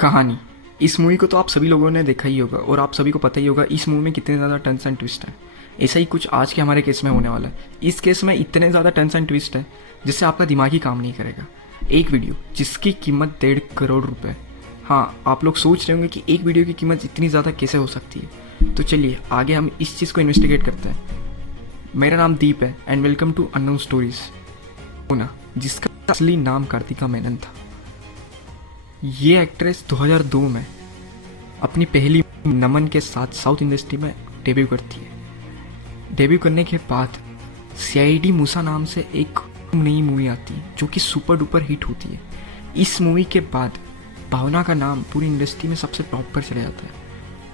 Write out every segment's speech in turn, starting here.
कहानी। इस मूवी को तो आप सभी लोगों ने देखा ही होगा और आप सभी को पता ही होगा इस मूवी में कितने ज़्यादा टर्न्स एंड ट्विस्ट हैं। ऐसा ही कुछ आज के हमारे केस में होने वाला है। इस केस में इतने ज़्यादा टर्न्स एंड ट्विस्ट है जिससे आपका दिमाग ही काम नहीं करेगा। एक वीडियो जिसकी कीमत 1.5 करोड़ रुपए। हाँ, आप लोग सोच रहे होंगे कि एक वीडियो की कीमत इतनी ज़्यादा कैसे हो सकती है। तो चलिए आगे हम इस चीज़ को इन्वेस्टिगेट करते हैं। मेरा नाम दीप है and welcome to unknown stories. Poona, जिसका असली नाम कार्तिका मेनन था। ये एक्ट्रेस 2002 में अपनी पहली नमन के साथ साउथ इंडस्ट्री में डेब्यू करती है। डेब्यू करने के बाद CID मूसा नाम से एक नई मूवी आती है जो कि सुपर डुपर हिट होती है। इस मूवी के बाद भावना का नाम पूरी इंडस्ट्री में सबसे टॉप पर चले जाता है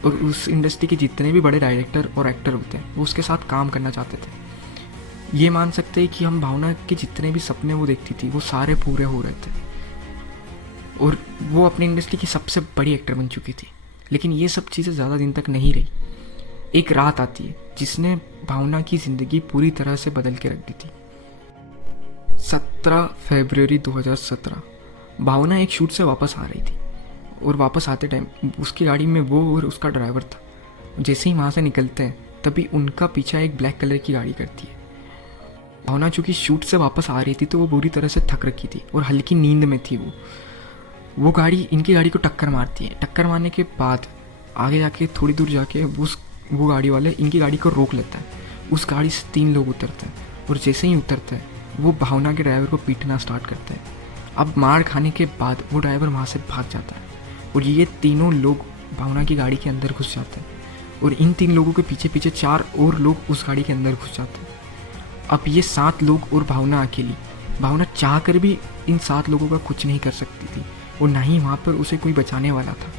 और उस इंडस्ट्री के जितने भी बड़े डायरेक्टर और एक्टर होते हैं वो उसके साथ काम करना चाहते थे। ये मान सकते हैं कि हम भावना के जितने भी सपने वो देखती थी वो सारे पूरे हो रहे थे और वो अपनी इंडस्ट्री की सबसे बड़ी एक्टर बन चुकी थी। लेकिन ये सब चीज़ें ज़्यादा दिन तक नहीं रही। एक रात आती है जिसने भावना की ज़िंदगी पूरी तरह से बदल के रख दी थी। 17 फरवरी 2017 भावना एक शूट से वापस आ रही थी और वापस आते टाइम उसकी गाड़ी में वो और उसका ड्राइवर था। जैसे ही वहाँ से निकलते हैं तभी उनका पीछा एक ब्लैक कलर की गाड़ी करती है। भावना चूँकि शूट से वापस आ रही थी तो वो बुरी तरह से थक रखी थी और हल्की नींद में थी। वो गाड़ी इनकी गाड़ी को टक्कर मारती है। टक्कर मारने के बाद आगे जाके थोड़ी दूर जाके वो गाड़ी वाले इनकी गाड़ी को रोक लेता है। उस गाड़ी से 3 लोग उतरते हैं और जैसे ही उतरते हैं वो भावना के ड्राइवर को पीटना स्टार्ट करते हैं। अब मार खाने के बाद वो ड्राइवर वहाँ से भाग जाता है और ये तीनों लोग भावना की गाड़ी के अंदर घुस जाते हैं और इन 3 लोगों के पीछे पीछे 4 और लोग उस गाड़ी के अंदर घुस जाते हैं। अब ये 7 लोग और भावना अकेली। भावना चाह कर भी इन 7 लोगों का कुछ नहीं कर सकती थी और ना ही वहाँ पर उसे कोई बचाने वाला था।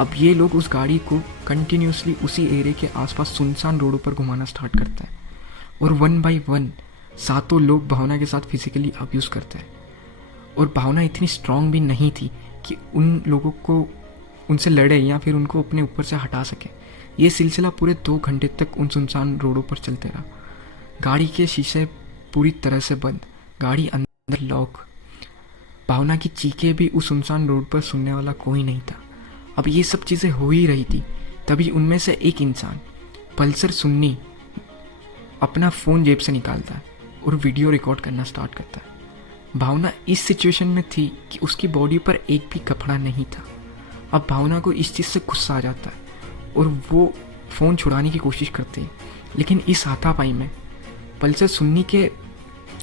अब ये लोग उस गाड़ी को कंटिन्यूसली उसी एरिया के आसपास सुनसान रोडों पर घुमाना स्टार्ट करते हैं और 1 बाय 1 सातों लोग भावना के साथ फिजिकली अब्यूज़ करते हैं। और भावना इतनी स्ट्रांग भी नहीं थी कि उन लोगों को उनसे लड़े या फिर उनको अपने ऊपर से हटा सके। ये सिलसिला पूरे 2 घंटे तक उन सुनसान रोडों पर चलते रहा। गाड़ी के शीशे पूरी तरह से बंद, गाड़ी अंदर लॉक। भावना की चीखें भी उस सुनसान रोड पर सुनने वाला कोई नहीं था। अब ये सब चीज़ें हो ही रही थी तभी उनमें से एक इंसान पल्सर सुन्नी अपना फ़ोन जेब से निकालता है और वीडियो रिकॉर्ड करना स्टार्ट करता है। भावना इस सिचुएशन में थी कि उसकी बॉडी पर एक भी कपड़ा नहीं था। अब भावना को इस चीज़ से गुस्सा आ जाता है और वो फ़ोन छुड़ाने की कोशिश करती है। लेकिन इस हाथापाई में पल्सर सुन्नी के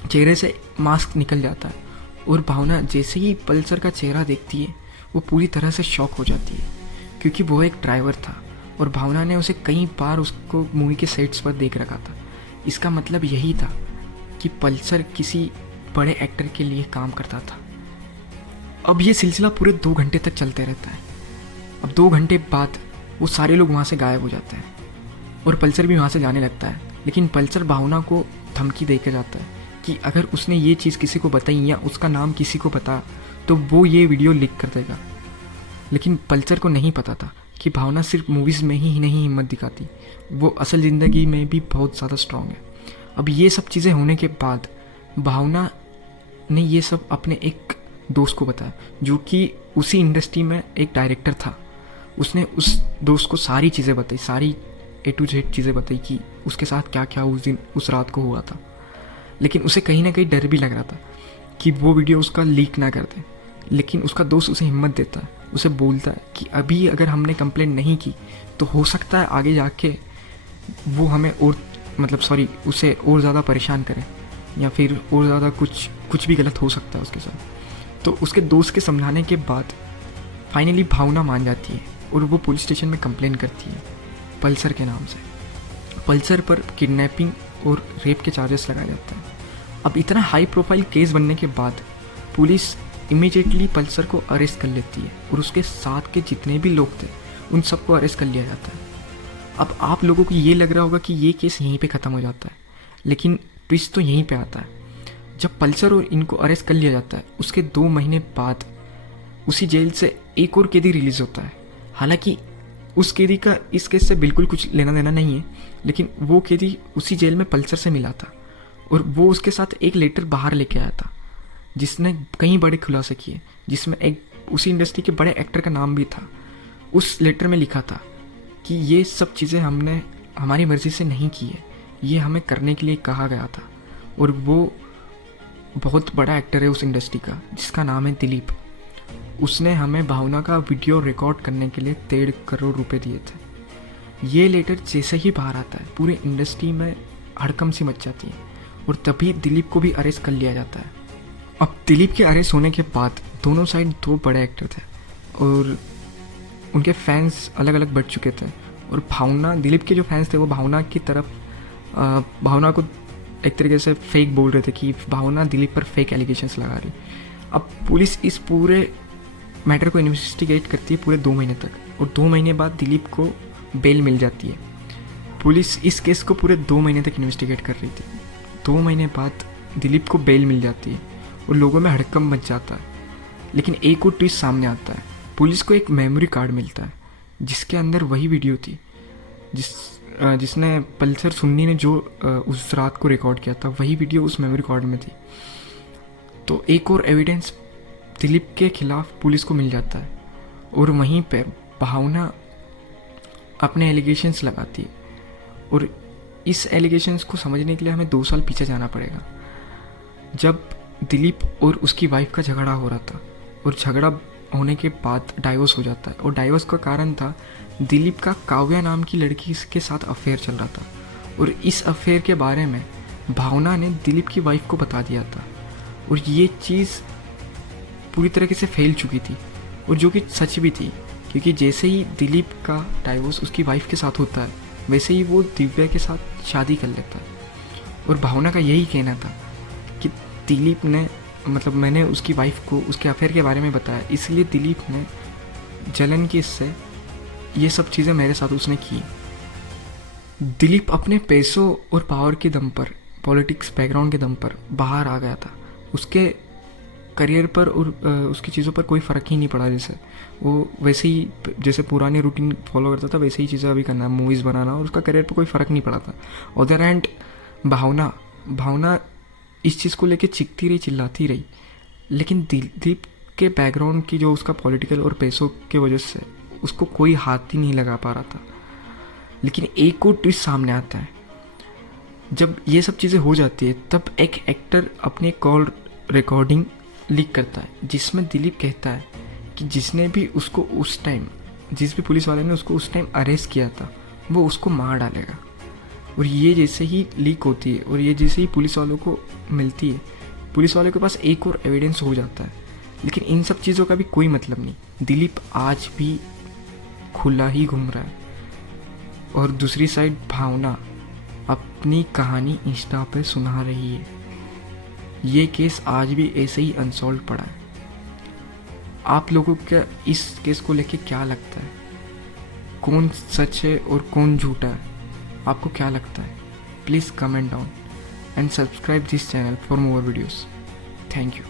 चेहरे से मास्क निकल जाता है और भावना जैसे ही पल्सर का चेहरा देखती है वो पूरी तरह से शॉक हो जाती है क्योंकि वो एक ड्राइवर था और भावना ने उसे कई बार उसको मूवी के सेट्स पर देख रखा था। इसका मतलब यही था कि पल्सर किसी बड़े एक्टर के लिए काम करता था। अब ये सिलसिला पूरे 2 घंटे तक चलते रहता है। अब 2 घंटे बाद वो सारे लोग वहाँ से गायब हो जाते हैं और पल्सर भी वहाँ से जाने लगता है। लेकिन पल्सर भावना को धमकी दे के जाता है कि अगर उसने ये चीज़ किसी को बताई या उसका नाम किसी को पता तो वो ये वीडियो लीक कर देगा। लेकिन पल्सर को नहीं पता था कि भावना सिर्फ मूवीज़ में ही नहीं हिम्मत दिखाती, वो असल ज़िंदगी में भी बहुत ज़्यादा स्ट्रांग है। अब ये सब चीज़ें होने के बाद भावना ने ये सब अपने एक दोस्त को बताया जो कि उसी इंडस्ट्री में एक डायरेक्टर था। उसने उस दोस्त को सारी चीज़ें बताई, सारी A to Z चीज़ें बताई कि उसके साथ क्या क्या उस दिन उस रात को हुआ था। लेकिन उसे कहीं ना कहीं डर भी लग रहा था कि वो वीडियो उसका लीक ना कर दे। लेकिन उसका दोस्त उसे हिम्मत देता है, उसे बोलता है कि अभी अगर हमने कंप्लेंट नहीं की तो हो सकता है आगे जाके वो हमें और उसे और ज़्यादा परेशान करे या फिर और ज़्यादा कुछ भी गलत हो सकता है उसके साथ। तो उसके दोस्त के समझाने के बाद फाइनली भावना मान जाती है और वो पुलिस स्टेशन में कंप्लेन करती है पल्सर के नाम से। पल्सर पर किडनैपिंग और रेप के चार्जेस लगाए जाते हैं। अब इतना हाई प्रोफाइल केस बनने के बाद पुलिस इमीडिएटली पल्सर को अरेस्ट कर लेती है और उसके साथ के जितने भी लोग थे उन सबको अरेस्ट कर लिया जाता है। अब आप लोगों को ये लग रहा होगा कि ये केस यहीं पे ख़त्म हो जाता है, लेकिन ट्विस्ट तो यहीं पे आता है। जब पल्सर और इनको अरेस्ट कर लिया जाता है उसके 2 महीने बाद उसी जेल से एक और कैदी रिलीज़ होता है। हालांकि उस कैदी का इस केस से बिल्कुल कुछ लेना देना नहीं है, लेकिन वो कैदी उसी जेल में पल्सर से मिला था और वो उसके साथ एक लेटर बाहर लेके आया था जिसने कई बड़े खुलासे किए, जिसमें एक उसी इंडस्ट्री के बड़े एक्टर का नाम भी था। उस लेटर में लिखा था कि ये सब चीज़ें हमने हमारी मर्ज़ी से नहीं की है, ये हमें करने के लिए कहा गया था। और वो बहुत बड़ा एक्टर है उस इंडस्ट्री का जिसका नाम है दिलीप। उसने हमें भावना का वीडियो रिकॉर्ड करने के लिए 1.5 करोड़ रुपए दिए थे। ये लेटर जैसे ही बाहर आता है पूरी इंडस्ट्री में हड़कंप सी मच जाती है और तभी दिलीप को भी अरेस्ट कर लिया जाता है। अब दिलीप के अरेस्ट होने के बाद दोनों साइड 2 बड़े एक्टर थे और उनके फैंस अलग अलग बढ़ चुके थे। और भावना, दिलीप के जो फैंस थे वो भावना की तरफ भावना को एक तरीके से फेक बोल रहे थे कि भावना दिलीप पर फेक एलिगेशंस लगा रही। अब पुलिस इस पूरे मैटर को इन्वेस्टिगेट करती है पूरे 2 महीने तक और 2 महीने बाद दिलीप को बेल मिल जाती है। पुलिस इस केस को पूरे 2 महीने तक इन्वेस्टिगेट कर रही थी। 2 महीने बाद दिलीप को बेल मिल जाती है और लोगों में हड़कंप मच जाता है। लेकिन एक और ट्विस्ट सामने आता है। पुलिस को एक मेमोरी कार्ड मिलता है जिसके अंदर वही वीडियो थी जिसने पल्सर सुन्नी ने जो उस रात को रिकॉर्ड किया था, वही वीडियो उस मेमोरी कार्ड में थी। तो एक और एविडेंस दिलीप के खिलाफ पुलिस को मिल जाता है और वहीं पे भावना अपने एलिगेशंस लगाती है। और इस एलिगेशंस को समझने के लिए हमें 2 साल पीछे जाना पड़ेगा, जब दिलीप और उसकी वाइफ का झगड़ा हो रहा था और झगड़ा होने के बाद डाइवोर्स हो जाता है। और डाइवोर्स का कारण था दिलीप का काव्या नाम की लड़की के साथ अफेयर चल रहा था और इस अफेयर के बारे में भावना ने दिलीप की वाइफ को बता दिया था और ये चीज़ पूरी तरीके से फैल चुकी थी और जो कि सच भी थी, क्योंकि जैसे ही दिलीप का डाइवोर्स उसकी वाइफ के साथ होता है वैसे ही वो दिव्या के साथ शादी कर लेता है। और भावना का यही कहना था कि दिलीप ने मैंने उसकी वाइफ को उसके अफेयर के बारे में बताया, इसलिए दिलीप ने जलन की इससे ये सब चीज़ें मेरे साथ उसने की। दिलीप अपने पैसों और पावर के दम पर, पॉलिटिक्स बैकग्राउंड के दम पर बाहर आ गया था। उसके करियर पर और उसकी चीज़ों पर कोई फ़र्क ही नहीं पड़ा। जैसे वो वैसे ही जैसे पुरानी रूटीन फॉलो करता था वैसे ही चीज़ें अभी करना, मूवीज़ बनाना, और उसका करियर पर कोई फ़र्क नहीं पड़ा था। अदर एंड भावना इस चीज़ को लेके चिखती रही, चिल्लाती रही, लेकिन दिलीप के बैकग्राउंड की जो उसका पॉलिटिकल और पैसों के वजह से उसको कोई हाथ ही नहीं लगा पा रहा था। लेकिन एक और ट्विस्ट सामने आता है। जब ये सब चीज़ें हो जाती है तब एक एक्टर अपने कॉल रिकॉर्डिंग लीक करता है जिसमें दिलीप कहता है कि जिसने भी उसको उस टाइम, जिस भी पुलिस वाले ने उसको उस टाइम अरेस्ट किया था वो उसको मार डालेगा। और ये जैसे ही लीक होती है और ये जैसे ही पुलिस वालों को मिलती है, पुलिस वालों के पास एक और एविडेंस हो जाता है। लेकिन इन सब चीज़ों का भी कोई मतलब नहीं। दिलीप आज भी खुला ही घूम रहा है और दूसरी साइड भावना अपनी कहानी इंस्टा पे सुना रही है। ये केस आज भी ऐसे ही अनसॉल्व पड़ा है। आप लोगों का इस केस को लेके क्या लगता है? कौन सच है और कौन झूठा है? आपको क्या लगता है? Please comment down and subscribe this channel for more videos. Thank you.